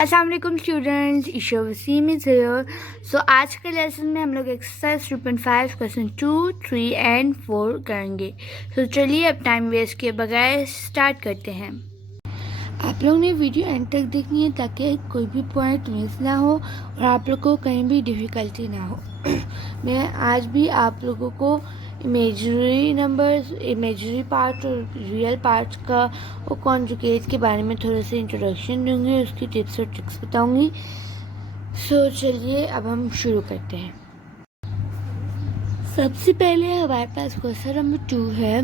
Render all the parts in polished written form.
अस्सलाम वालेकुम students, Isha Waseem is here. So आज के लेसन में हम लोग एक्सरसाइज 3.5 क्वेश्चन 2, 3 एंड 4 करेंगे। सो चलिए अब टाइम वेस्ट किए बगैर स्टार्ट करते हैं। आप लोग ने वीडियो एंड तक देखनी है ताकि कोई भी पॉइंट मिस ना हो और आप लोग को कहीं भी डिफ़िकल्टी ना हो। मैं आज भी आप लोगों को इमेजरी नंबर्स, इमेजरी पार्ट और रियल पार्ट्स का और कॉन्जुगेट के बारे में थोड़ा सा इंट्रोडक्शन दूंगी, उसकी टिप्स और ट्रिक्स बताऊंगी। सो चलिए अब हम शुरू करते हैं। सबसे पहले हमारे पास क्वेश्चन नंबर 2 है,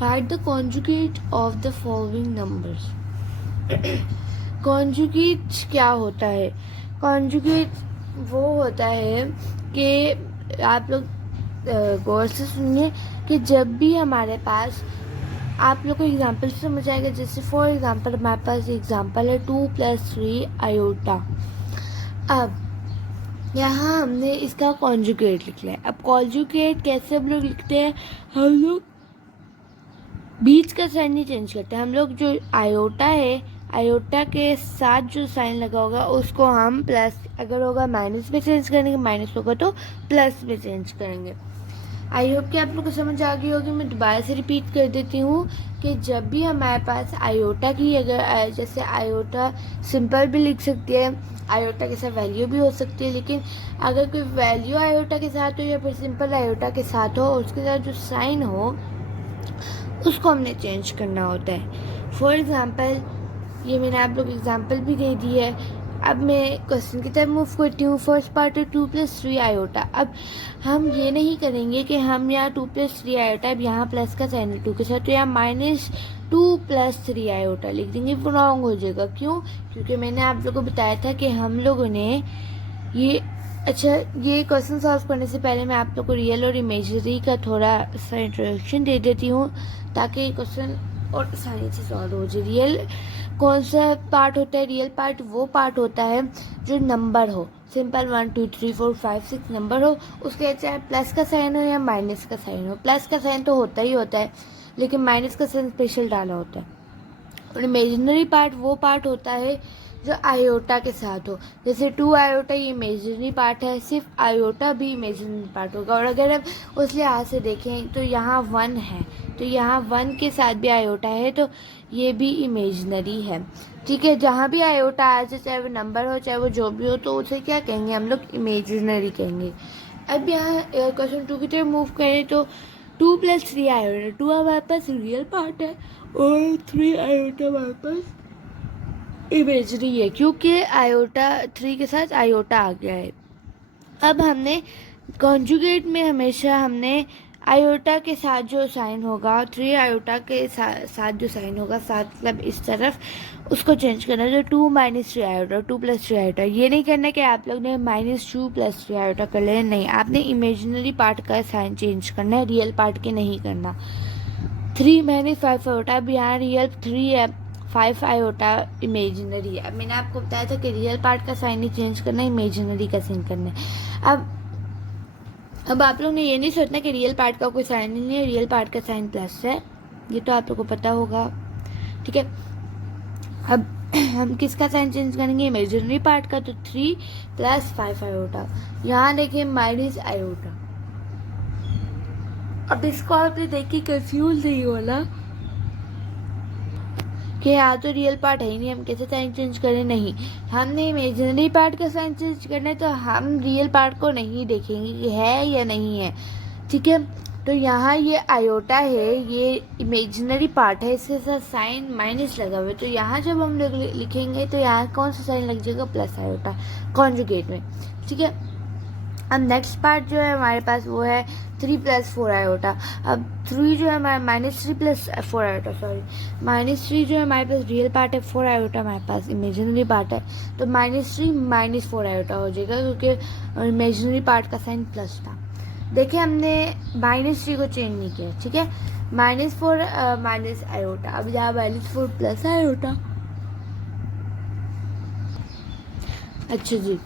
right the conjugate of the following numbers. Conjugate क्या होता है? कॉन्जुगेट वो होता है कि आप लोग गौर से सुनिए कि जब भी हमारे पास, आप लोग को एग्जाम्पल समझ आएगा। जैसे फॉर एग्जाम्पल हमारे पास एग्जाम्पल है 2 + 3 आयोटा। अब यहाँ हमने इसका कॉन्जुगेट लिख लिया। अब कॉन्जुगेट कैसे हम लोग लिखते हैं? हम लोग बीच का साइन नहीं चेंज करते। हम लोग जो आयोटा है, आयोटा के साथ जो साइन लगा होगा उसको हम प्लस, अगर होगा माइनस में चेंज करेंगे, माइनस होगा तो प्लस में चेंज करेंगे। आई होप कि आप लोग को समझ आ गई होगी। मैं दोबारा से रिपीट कर देती हूँ कि जब भी हमारे पास आयोटा की, अगर जैसे आयोटा सिंपल भी लिख सकती है, आयोटा के साथ वैल्यू भी हो सकती है, लेकिन अगर कोई वैल्यू आयोटा के साथ हो या फिर सिंपल आयोटा के साथ हो, उसके साथ जो साइन हो उसको हमने चेंज करना होता है। फॉर एग्ज़ाम्पल ये मैंने आप लोग एग्जाम्पल भी दे दी है। अब मैं क्वेश्चन की तरफ मूव करती हूँ। फर्स्ट पार्ट है 2 + 3 आयोटा। अब हम ये नहीं करेंगे कि हम यहाँ 2 + 3 आयोटा, अब यहाँ प्लस का साइन है 2 के साथ, तो यहाँ -2 + 3 आयोटा लिख देंगे। वो रॉन्ग हो जाएगा। क्यों? क्योंकि मैंने आप लोगों को बताया था कि हम लोगों ने ये, अच्छा, ये क्वेश्चन सॉल्व करने से पहले मैं आप लोग को रियल और इमेजरी का थोड़ा सा इंट्रोडक्शन दे देती हूँ ताकि क्वेश्चन और आसानी से सॉल्व हो जाए। रियल कौन सा पार्ट होता है? रियल पार्ट वो पार्ट होता है जो नंबर हो, सिंपल 1 2 3 4 5 6 नंबर हो, उसके चाहे प्लस का साइन हो या माइनस का साइन हो। प्लस का साइन तो होता ही होता है, लेकिन माइनस का साइन स्पेशल डाला होता है। और इमेजिनरी पार्ट वो पार्ट होता है जो आयोटा के साथ हो। जैसे 2 आयोटा ये इमेजिनरी पार्ट है, सिर्फ आयोटा भी इमेजिनरी पार्ट होगा। और अगर हम उस लिहाज से देखें तो यहाँ 1 है, तो यहाँ 1 के साथ भी आयोटा है, तो ये भी इमेजिनरी है। ठीक है, जहाँ भी आयोटा आ जाए, चाहे वो नंबर हो चाहे वो जो भी हो, तो उसे क्या कहेंगे हम लोग? इमेजिनरी कहेंगे। अब यहाँ क्वेश्चन 2 की तरफ मूव करें तो 2 + 3 आयोटा, 2 हमारे पास रियल पार्ट है और 3 आयोटा हमारे पास इमेजरी है, क्योंकि आयोटा 3 के साथ आयोटा आ गया है। अब हमने कॉन्जुगेट में हमेशा हमने आयोटा के साथ जो साइन होगा, 3 आयोटा के साथ जो साइन होगा, साथ मतलब इस तरफ, उसको चेंज करना है। तो 2 - 3 आयोटा, 2 + 3 आयोटा। ये नहीं करना कि आप लोग ने -2 + 3 आयोटा कर लेना, नहीं, आपने इमेजिनरी पार्ट का साइन चेंज करना है, रियल पार्ट के नहीं करना। 3 - 5 आयोटा, अब यहाँ रियल 3 है, 5 आयोटा इमेजिनरी है। अब मैंने आपको बताया था कि रियल पार्ट का साइन नहीं चेंज करना, इमेजिनरी का साइन करना है। अब आप लोग ने ये नहीं सोचना कि रियल पार्ट का कोई साइन नहीं है, रियल पार्ट का साइन प्लस है, ये तो आप लोग को पता होगा। ठीक है, अब हम किसका साइन चेंज करेंगे? इमेजिनरी पार्ट का। तो 3 + 5 आयोटा, यहाँ देखिए माइनस आयोटा। अब इसको आपने देखिए कंफ्यूज नहीं होना कि यहाँ तो रियल पार्ट है ही नहीं, हम कैसे साइन चेंज करें? नहीं, हमने इमेजिनरी पार्ट का साइन चेंज करना है, तो हम रियल पार्ट को नहीं देखेंगे कि है या नहीं है। ठीक है, तो यहाँ ये आयोटा है, ये इमेजिनरी पार्ट है, इसके साथ साइन माइनस लगा हुआ है, तो यहाँ जब हम लोग लिखेंगे तो यहाँ कौन सा साइन लग जाएगा? प्लस आयोटा कॉन्जुगेट में। ठीक है, अब नेक्स्ट पार्ट जो है हमारे पास वो है 3 + 4 आयोटा। अब 3 जो है हमारा -3 + 4 आयोटा, सॉरी, -3 जो है हमारे पास रियल पार्ट है, 4 आयोटा हमारे पास इमेजिनरी पार्ट है, तो -3 - 4 आयोटा हो जाएगा, क्योंकि इमेजिनरी पार्ट का साइन प्लस था। देखिए हमने -3 को चेंज नहीं किया। ठीक है, -4 माइनस आयोटा, अब यहाँ -4 प्लस आयोटा। अच्छा जी,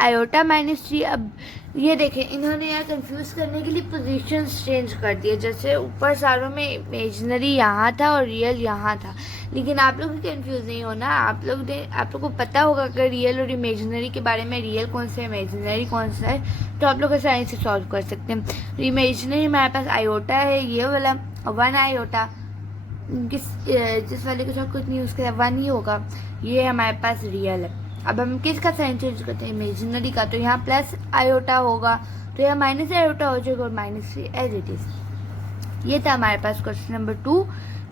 आयोटा -3। अब ये देखें, इन्होंने यहाँ कंफ्यूज करने के लिए पोजीशंस चेंज कर दिए। जैसे ऊपर सारों में इमेजिनरी यहाँ था और रियल यहाँ था, लेकिन आप लोग भी कंफ्यूज नहीं होना। आप लोग को पता होगा अगर रियल और इमेजिनरी के बारे में, रियल कौन सा है इमेजिनरी कौन सा है, तो आप लोग आसानी से सॉल्व कर सकते हैं। इमेजिनरी हमारे पास आयोटा है, ये वाला 1 आयोटा, जिस वाले के साथ कुछ नहीं उसके 1 ही होगा, ये हमारे पास रियल है। अब हम किसका साइन चेंज करते हैं, इमेजिनरी का, तो यहाँ प्लस आयोटा होगा तो यहाँ माइनस आयोटा हो जाएगा और -3 एज इट इज। ये था हमारे पास क्वेश्चन नंबर 2,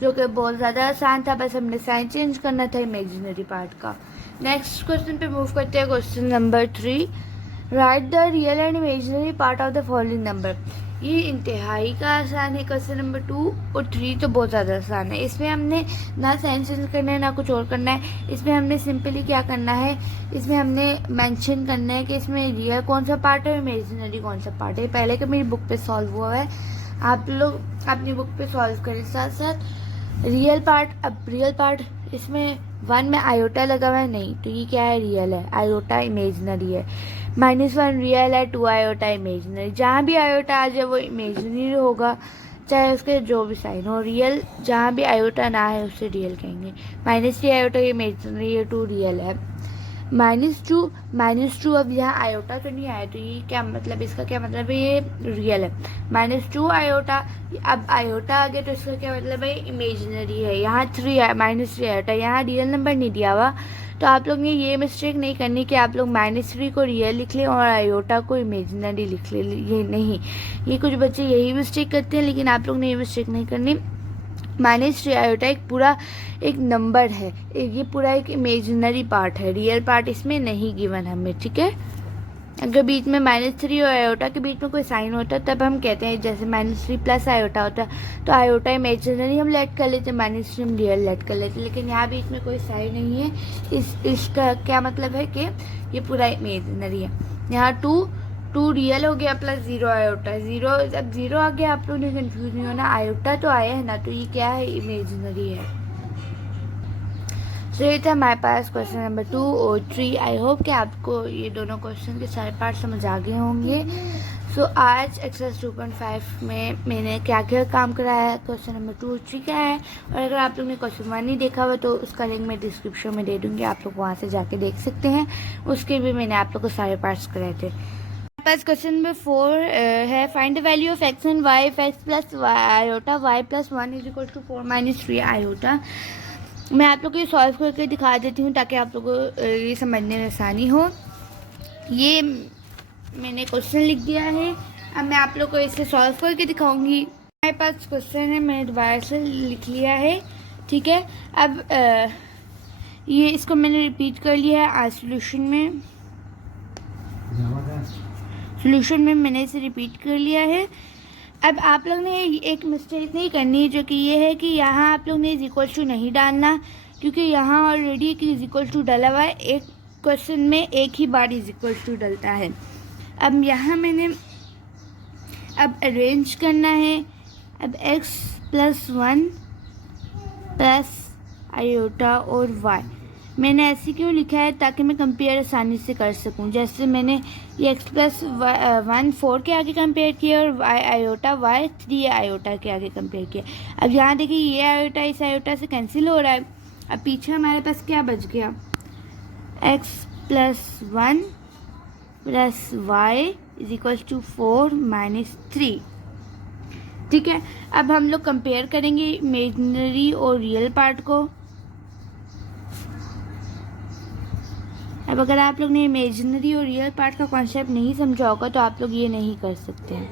जो कि बहुत ज़्यादा आसान था, बस हमने साइन चेंज करना था इमेजिनरी पार्ट का। नेक्स्ट क्वेश्चन पे मूव करते हैं, question number 3, right the real and imaginary part of the following number. ये इंतहाई का आसान है क्वेश्चन नंबर 2, और 3 तो बहुत ज़्यादा आसान है। इसमें हमने ना साइन चेंज करना है ना कुछ और करना है। इसमें हमने सिंपली क्या करना है, इसमें हमने मेंशन करना है कि इसमें रियल कौन सा पार्ट है, इमेजिनरी कौन सा पार्ट है। पहले का मेरी बुक पे सॉल्व हुआ है, आप लोग अपनी बुक पे सॉल्व करें साथ साथ। रियल पार्ट, अब रियल पार्ट इसमें 1 में आयोटा लगा हुआ है नहीं, तो ये क्या है, रियल है, आयोटा इमेजिनरी है। -1 रियल है, 2 आयोटा इमेजिनरी। जहाँ भी आयोटा आ जाए वो इमेजिनरी होगा, चाहे उसके जो भी साइन हो। रियल जहाँ भी आयोटा ना है उसे रियल कहेंगे। -3 आयोटा इमेजिनरी है, 2 रियल है। -2 अब यहाँ आयोटा तो नहीं आया, तो ये क्या मतलब, इसका क्या मतलब है, ये रियल है। -2 आयोटा, अब आयोटा आ गया तो इसका क्या मतलब है, इमेजिनरी है। यहाँ -3 आयोटा, यहाँ रियल नंबर नहीं दिया हुआ, तो आप लोग ने ये मिस्टेक नहीं करनी कि आप लोग -3 को रियल लिख लें और आयोटा को इमेजिनरी लिख लें। ये नहीं, ये कुछ बच्चे यही मिस्टेक करते हैं, लेकिन आप लोग ने ये मिस्टेक नहीं करनी। -3 आयोटा एक पूरा एक नंबर है, ये पूरा एक इमेजिनरी पार्ट है, रियल पार्ट इसमें नहीं गिवन हमें, ठीक है। अगर बीच में -3 और आयोटा के बीच में कोई साइन होता तब हम कहते हैं, जैसे -3 प्लस आयोटा होता तो आयोटा इमेजिनरी हम लेट कर लेते, -3 हम रियल लेट कर लेते, लेकिन यहाँ बीच में कोई साइन नहीं है। इसका क्या मतलब है कि ये पूरा इमेजिनरी है। यहाँ 2 रियल हो गया प्लस 0 आयोटा, अब 0 आ गया, आप लोगों ने कंफ्यूज नहीं होना, आयोटा तो आया है ना, तो ये क्या है, इमेजिनरी है। तो ये था हमारे पास क्वेश्चन नंबर 2 और 3। आई होप कि आपको ये दोनों क्वेश्चन के सारे पार्ट समझ आ गए होंगे। सो आज एक्सरसाइज 2.5 में मैंने क्या क्या काम कराया है, क्वेश्चन नंबर 2 और 3 क्या है, और अगर आप लोग ने क्वेश्चन 1 नहीं देखा हुआ तो उसका लिंक मैं डिस्क्रिप्शन में दे दूँगी, आप लोग वहाँ से जाके देख सकते हैं। उसके भी मैंने आप लोग को सारे पार्ट्स कराए थे। पास क्वेश्चन नंबर 4 है, find the value of x and y, x plus iota y plus 1 is equal to 4 - 3 iota. मैं आप लोग को ये सॉल्व करके दिखा देती हूँ ताकि आप लोगों को ये समझने में आसानी हो। ये मैंने क्वेश्चन लिख दिया है, अब मैं आप लोग को इसे सॉल्व करके दिखाऊंगी। हमारे पास क्वेश्चन है, मैंने दोबारा से लिख लिया है, ठीक है। अब ये इसको मैंने रिपीट कर लिया है आज सोल्यूशन में मैंने इसे रिपीट कर लिया है। अब आप लोग ने एक मिस्टेक नहीं करनी, जो कि ये है कि यहाँ आप लोग ने इज इक्वल टू नहीं डालना, क्योंकि यहाँ ऑलरेडी एक इज इक्वल टू डला हुआ है, एक क्वेश्चन में एक ही बार इज इक्वल टू डलता है। अब यहाँ मैंने अब अरेंज करना है। अब x प्लस 1 प्लस आयोटा और y मैंने ऐसे क्यों लिखा है, ताकि मैं कंपेयर आसानी से कर सकूं। जैसे मैंने ये x प्लस 1 4 के आगे कंपेयर किया और y आयोटा y 3 आयोटा के आगे कंपेयर किया। अब यहाँ देखिए ये आयोटा इस आयोटा से कैंसिल हो रहा है। अब पीछे हमारे पास क्या बच गया, x plus 1 plus y is equal to 4 - 3, ठीक है। अब हम लोग कंपेयर करेंगे इमेजिनरी और रियल पार्ट को। अब अगर आप लोग ने इमेजिनरी और रियल पार्ट का कॉन्सेप्ट नहीं समझा होगा तो आप लोग ये नहीं कर सकते हैं,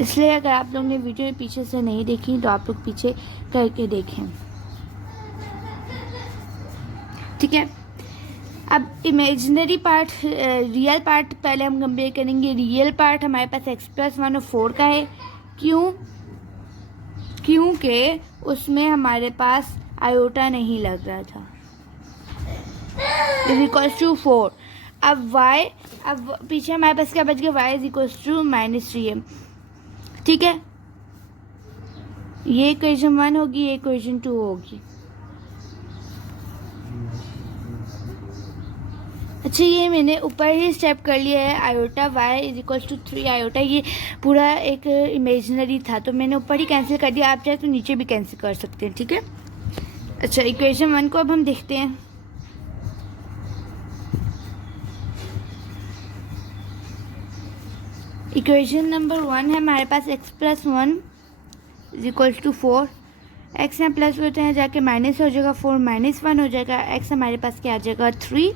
इसलिए अगर आप लोग ने वीडियो पीछे से नहीं देखी तो आप लोग पीछे करके देखें, ठीक है। अब इमेजिनरी पार्ट रियल पार्ट पहले हम कंपेयर करेंगे। रियल पार्ट हमारे पास x प्लस 1 और 4 का है, क्योंकि उसमें हमारे पास आयोटा नहीं लग रहा था, इज इक्वल्स टू 4। अब y, अब पीछे हमारे पास क्या बच गया, y इज इक्वल्स टू -3 है, ठीक है। ये इक्वेशन 1 होगी, ये इक्वेशन 2 होगी। अच्छा, ये मैंने ऊपर ही स्टेप कर लिया है, iota y is equals to 3 iota. ये पूरा एक इमेजिनरी था तो मैंने ऊपर ही कैंसिल कर दिया, आप चाहे तो नीचे भी कैंसिल कर सकते हैं, ठीक है। अच्छा, इक्वेशन 1 को अब हम देखते हैं। इक्वेशन नंबर 1 है हमारे पास x plus 1 is equals to 4। X यहाँ प्लस होते हैं जाके माइनस हो जाएगा, 4 माइनस 1 हो जाएगा, एक्स हमारे पास क्या आ जाएगा 3।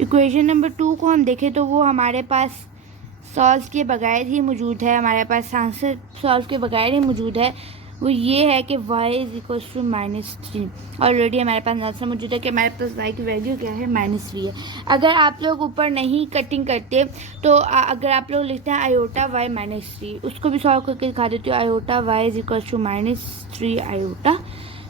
इक्वेशन नंबर 2 को हम देखें तो वो हमारे पास सॉल्व के बगैर ही मौजूद है, हमारे पास आंसर सॉल्व के बगैर ही मौजूद है। वो ये है कि y is equal to -3। Already हमारे पास आंसर मौजूद है कि हमारे पास y की वैल्यू क्या है, -3 है। अगर आप लोग ऊपर नहीं कटिंग करते तो अगर आप लोग लिखते हैं आयोटा y -3, उसको भी सॉल्व करके दिखा देती हूँ। Iota y is equal to -3 iota,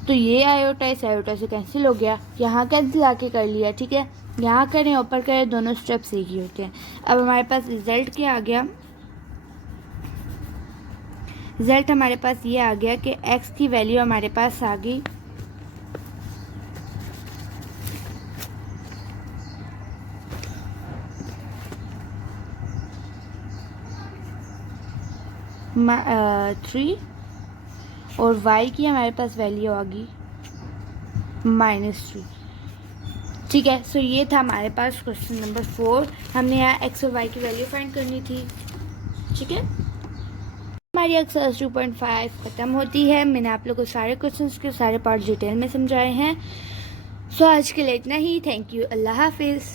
तो ये आयोटा इस आयोटा से कैंसिल हो गया, यहाँ कैंसिल आके कर लिया, ठीक है। यहाँ करें ऊपर करें, दोनों स्टेप्स एक ही होते हैं। अब हमारे पास रिजल्ट क्या आ गया, रिजल्ट हमारे पास ये आ गया कि x की वैल्यू हमारे पास आ गई थ्री, और y की हमारे पास वैल्यू आ गई -3, ठीक है। सो ये था हमारे पास क्वेश्चन नंबर 4। हमने यहाँ x और y की वैल्यू फाइंड करनी थी, ठीक है। हमारी एक्सरसाइज 2.5 ख़त्म होती है। मैंने आप लोगों को सारे क्वेश्चंस के सारे पार्ट डिटेल में समझाए हैं। सो आज के लिए इतना ही। थैंक यू, अल्लाह हाफिज़।